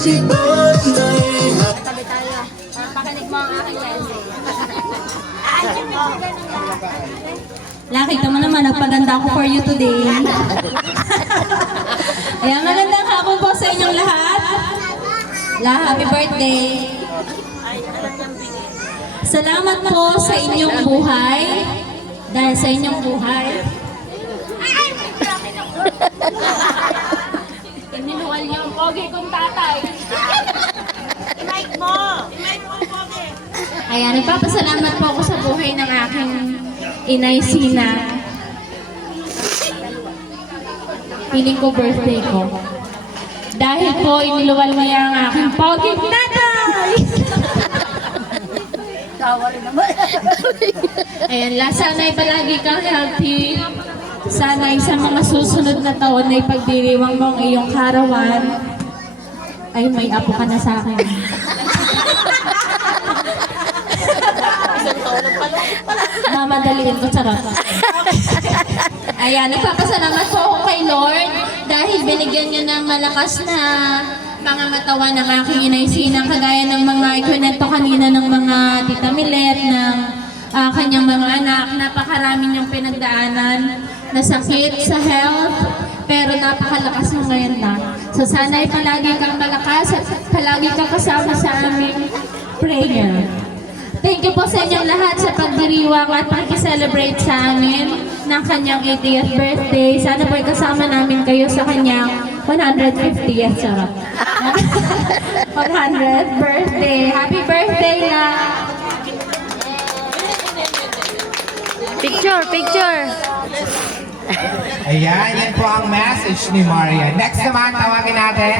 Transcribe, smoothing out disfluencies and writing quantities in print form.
Happy birthday. Tabi tayo. Pakinig mo ang aking lense. Nakita mo naman, nagpaganda ako for you today. Ayan, magandang hapon po sa inyong lahat. Happy birthday. Salamat po sa inyong buhay. Dahil sa inyong buhay. Iniluwal niyo ang pogi kong tatay. I-mic mo, Pogi. Ayan, nagpapasalamat po ako sa buhay ng aking inay Sina. Piling ko birthday ko. Dahil po iniluwal niya ang aking pogi tatay. Tawa rin naman. Ayan, sana'y palagi kang healthy. Sana'y sa mga susunod na taon ay pagdiriwang mo ang iyong karawan. Ay, may apo ka na sa akin. Mamadaliin ko, charot. Ayan, nagpapasalamat po ako kay Lord dahil binigyan niya ng malakas na pangangatawan ng aking inay Sinang, kagaya ng mga ikwento kanina ng mga tita Milet, ng kanyang mga anak. Napakarami niyang pinagdaanan na sakit sa health, pero napakalakas mo ngayon na. So sana'y palagi kang malakas at palagi kang kasama sa aming prayer. Thank you po sa inyong lahat sa pagdiriwang at pag-celebrate sa amin ng kanyang 80th birthday. Sana po kasama namin kayo sa kanyang 150th, charot. 100th birthday. Happy birthday, La! Picture, picture. Ayan, yan po ang message ni Maria. Next naman, tawagin natin.